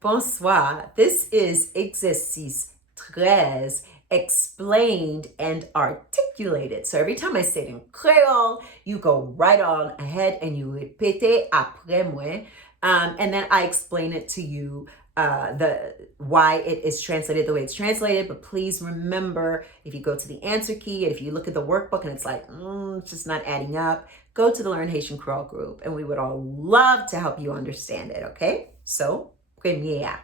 Bonsoir. This is exercice 13, explained and articulated. So every time I say it in Creole, you go right on ahead and you répétez après moi. And then I explain it to you, the why it is translated the way it's translated. But please remember, if you go to the answer key and if you look at the workbook and it's like, it's just not adding up, go to the Learn Haitian Creole group and we would all love to help you understand it, okay? So, première.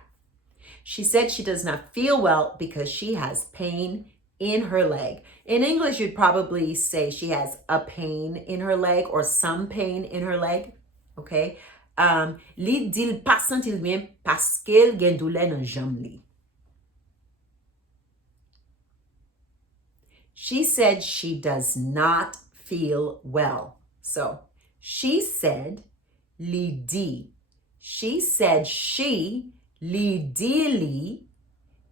She said she does not feel well because she has pain in her leg. In English, you'd probably say she has a pain in her leg or some pain in her leg, okay? Li dil pa sentil bien paske gen douleur nan jamb li. She said she does not feel well. So, she said li di. She said she, li dili,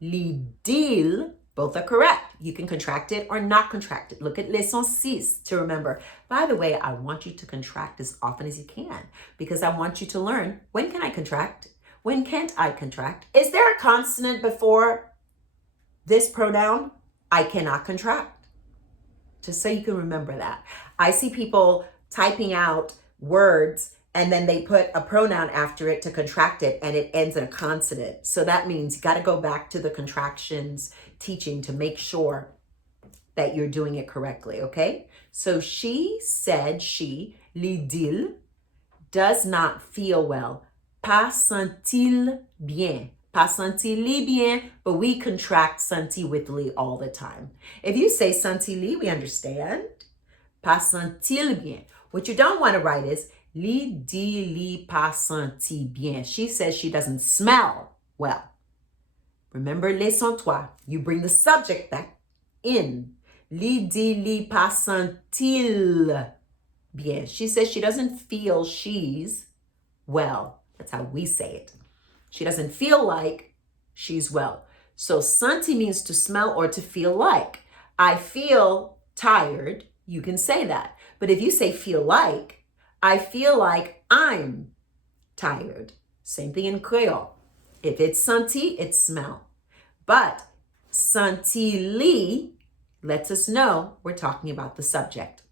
li dil, both are correct. You can contract it or not contract it. Look at leçon 6 to remember. By the way, I want you to contract as often as you can because I want you to learn, when can I contract? When can't I contract? Is there a consonant before this pronoun? I cannot contract. Just so you can remember that. I see people typing out words and then they put a pronoun after it to contract it and it ends in a consonant. So that means you got to go back to the contractions teaching to make sure that you're doing it correctly, okay? So she said she, Lidil, does not feel well. Pas sentil bien. Pas sentil bien, but we contract senti with li all the time. If you say senti we understand. Pas sentil bien. What you don't want to write is li di li pas senti bien. She says she doesn't smell well. Remember, leçon 3. You bring the subject back in. Li di li pas sentil bien. She says she doesn't feel she's well. That's how we say it. She doesn't feel like she's well. So senti means to smell or to feel like. I feel tired. You can say that. But if you say feel like, I feel like I'm tired. Same thing in Creole. If it's senti, it's smell. But sentili lets us know we're talking about the subject.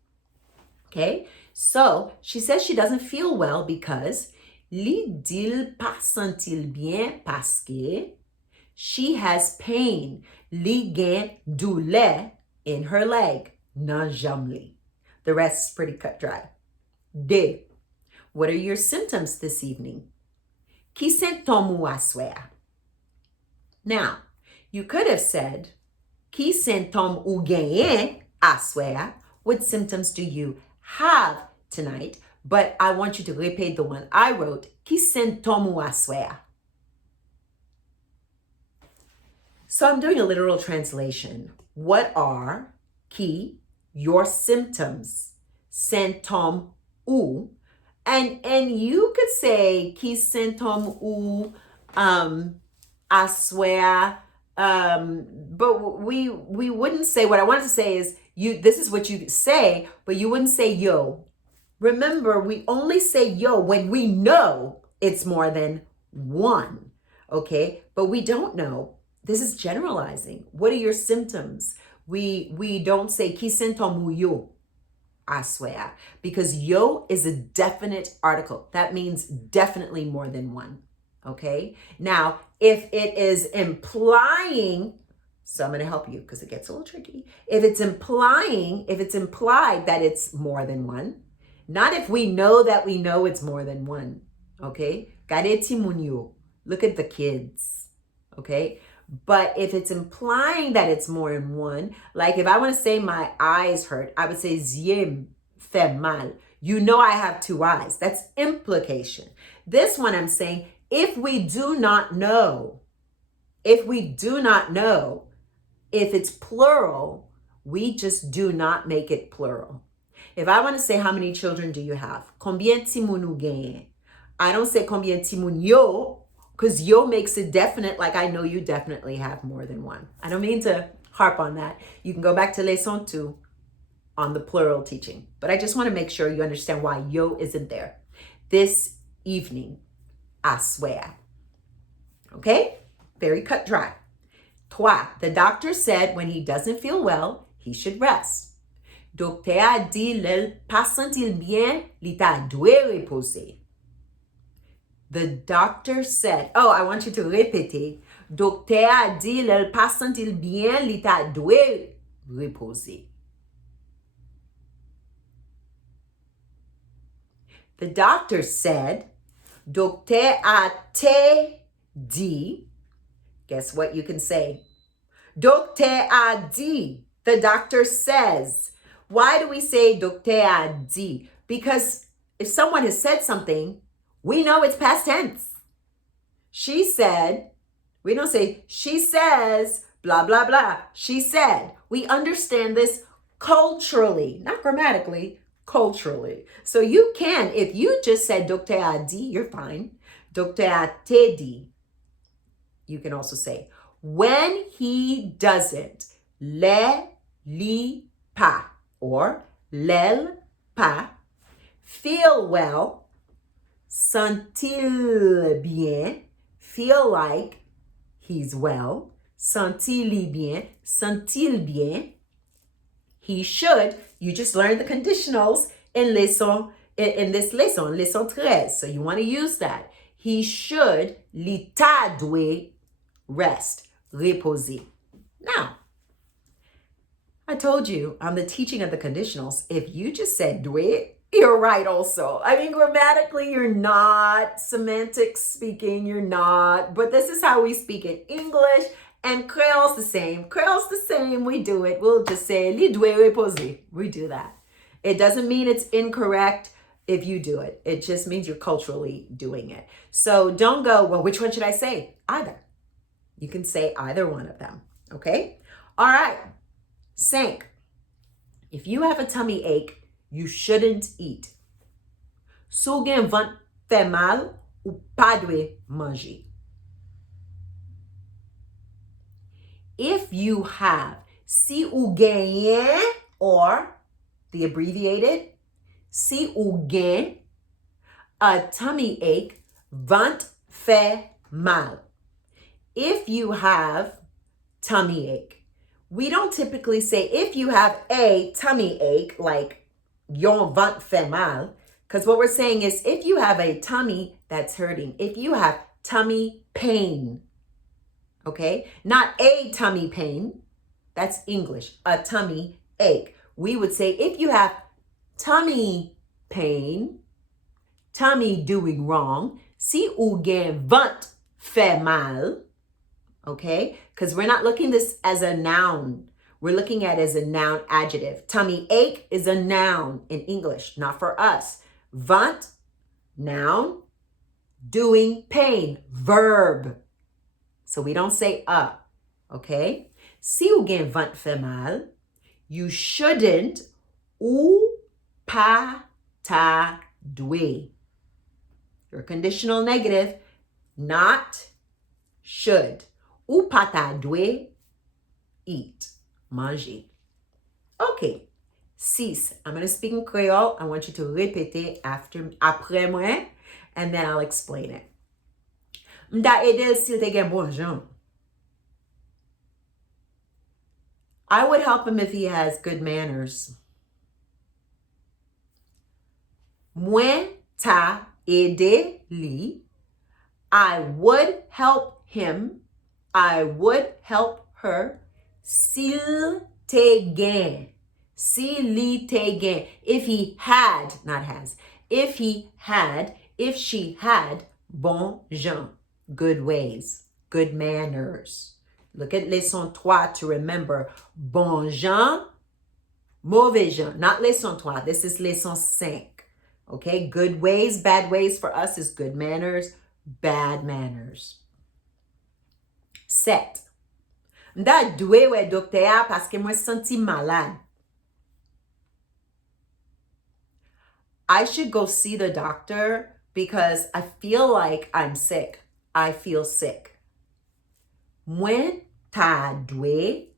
Okay? So she says she doesn't feel well because li dil pas sentil bien parce que she has pain. Li gen douleur in her leg. Nan jamb li. The rest is pretty cut dry. D. What are your symptoms this evening? Ki symptôme ou aswea? Now, you could have said, Ki symptôme ou genyen aswea? What symptoms do you have tonight? But I want you to repeat the one I wrote. Ki symptôme ou aswea? So I'm doing a literal translation. What are ki, your symptoms? Symptôme ou. And you could say ki symptôme ou aswea. But we wouldn't say, what I wanted to say is, this is what you say, but you wouldn't say yo. Remember, we only say yo when we know it's more than one, okay? But we don't know. This is generalizing. What are your symptoms? We don't say ki symptôme ou yo, aswea, because yo is a definite article. That means definitely more than one, okay? Now, if it is implying, so I'm going to help you because it gets a little tricky. If it's implied that it's more than one, not if we know that we know it's more than one, okay? Gareti munyo. Look at the kids, okay? But if it's implying that it's more than one, like if I want to say my eyes hurt, I would say ziem fait mal. You know I have two eyes. That's implication. This one I'm saying, if we do not know, if it's plural, we just do not make it plural. If I want to say how many children do you have? Combien ti moun ou genyen? I don't say combien ti moun yo, because yo makes it definite, like I know you definitely have more than one. I don't mean to harp on that. You can go back to leçon 2 on the plural teaching. But I just want to make sure you understand why yo isn't there. This evening, I swear. Okay? Very cut dry. Trois, the doctor said when he doesn't feel well, he should rest. Docteur a dit le pas sentil bien, li ta dû reposer. The doctor said, oh, I want you to répéter. Docteur a dit le pas sentil bien, li ta dû reposer. The doctor said, Docteur a te dit. Guess what you can say? Docteur a dit. The doctor says. Why do we say docteur a dit? Because if someone has said something, we know it's past tense. She said, we don't say she says, blah, blah, blah. She said. We understand this culturally, not grammatically, culturally. So you can, if you just said docteur a dit, you're fine. Docteur a te dit. You can also say, when he doesn't, le, li, pas, or lel, pas, feel well, sentil bien, feel like he's well, sentil bien, sentil bien, he should. You just learned the conditionals in this leçon 13. So you want to use that. He should, li ta doit, rest, reposer. Now, I told you on the teaching of the conditionals, if you just said doit, you're right also. I mean, grammatically, you're not. Semantics speaking, you're not. But this is how we speak in English. And Creole's the same. Creole's the same. We do it. We'll just say, li doit reposer. We do that. It doesn't mean it's incorrect if you do it. It just means you're culturally doing it. So don't go, well, which one should I say? Either. You can say either one of them. Okay? All right. 5. If you have a tummy ache, you shouldn't eat. Sou gen ventre fait mal, ou pas dwe manger. If you have, si ou genyen, or the abbreviated, si ou gen, a tummy ache, ventre fait mal. If you have tummy ache, we don't typically say if you have a tummy ache, like yon ventre fait mal, because what we're saying is if you have a tummy that's hurting, if you have tummy pain, okay? Not a tummy pain, that's English, a tummy ache. We would say if you have tummy pain, tummy doing wrong, si ou gen ventre fait mal, okay? Because we're not looking this as a noun. We're looking at it as a noun adjective. Tummy ache is a noun in English, not for us. Ventre, noun. Doing pain, verb. So we don't say okay? Si ou gen ventre fait mal, you shouldn't ou pas ta dwe. Your conditional negative, not, should. Ou pas ta dwe, eat, manger. Okay. 6. I'm going to speak in Creole. I want you to répéter après moi, and then I'll explain it. M'da edel s'il te gen bon jan. I would help him if he has good manners. Mwen ta ede li. I would help him. I would help her. S'il te gen. Si li te gen. If he had, not has. If he had, if she had, bon gens, good ways, good manners. Look at leçon 3 to remember. Bon gens, mauvais gens. Not leçon 3. This is leçon 5. Okay, good ways, bad ways for us is good manners, bad manners. 7. Mda dwe we docteur parce que moi senti malade. I should go see the doctor because I feel like I'm sick. I feel sick. Mwen ta dwe,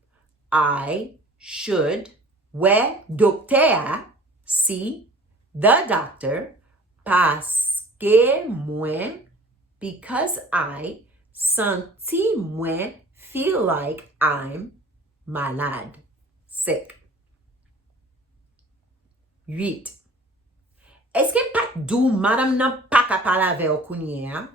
I should, we docteur, see the doctor, parce que moi, because I Senti moi feel like I'm malade, sick. 8. Est-ce que pat dou madame nan pa ka pala ve ou kounye a?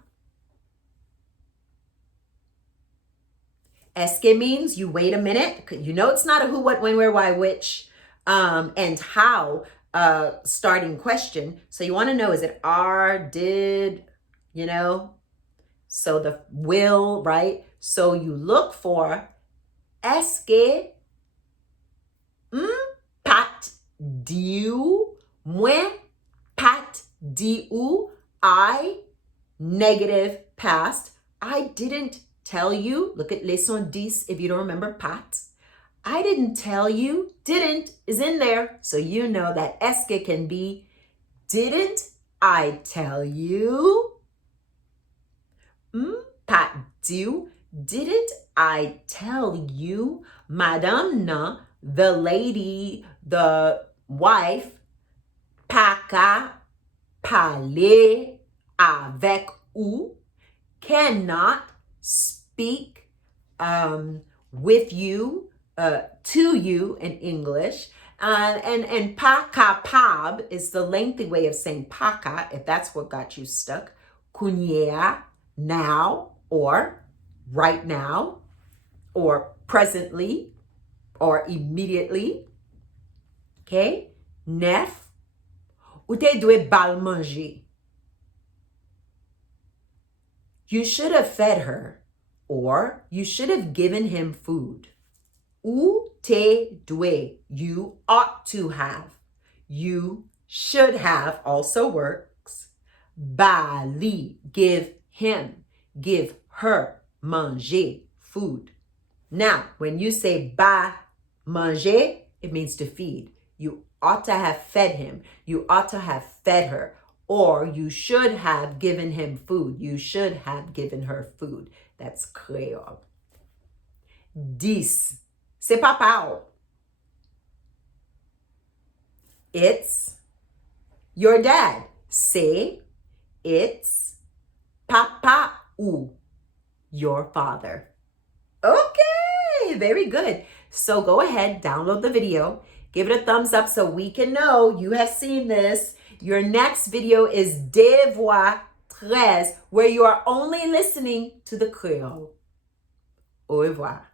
Est-ce que means you wait a minute. You know it's not a who, what, when, where, why, which, and how starting question. So you want to know, is it are, did, you know? So the will, right? So you look for est-ce que pat diou, moi pat diou, I negative past. I didn't tell you. Look at leçon 10 if you don't remember pat. I didn't tell you. Didn't is in there. So you know that est-ce que can be didn't I tell you? Pat diou. Didn't I tell you? Madame na, the lady, the wife, pa ka parler avec ou, cannot speak with you, to you in English. And pa capable is the lengthy way of saying paka, if that's what got you stuck. Kunyea, now, or right now, or presently, or immediately. Okay? Nef, ou te dwe bal manger. You should have fed her, or you should have given him food. Ou te dwe, you ought to have. You should have also works. Bali, give him, give her, manger, food. Now, when you say ba manger, it means to feed. You ought to have fed him. You ought to have fed her. Or you should have given him food. You should have given her food. That's Creole. 10. C'est papa. It's your dad. Say it's papa ou your father. Okay, very good. So go ahead, download the video, give it a thumbs up so we can know you have seen this. Your next video is Devoir 13, where you are only listening to the Creole. Au revoir.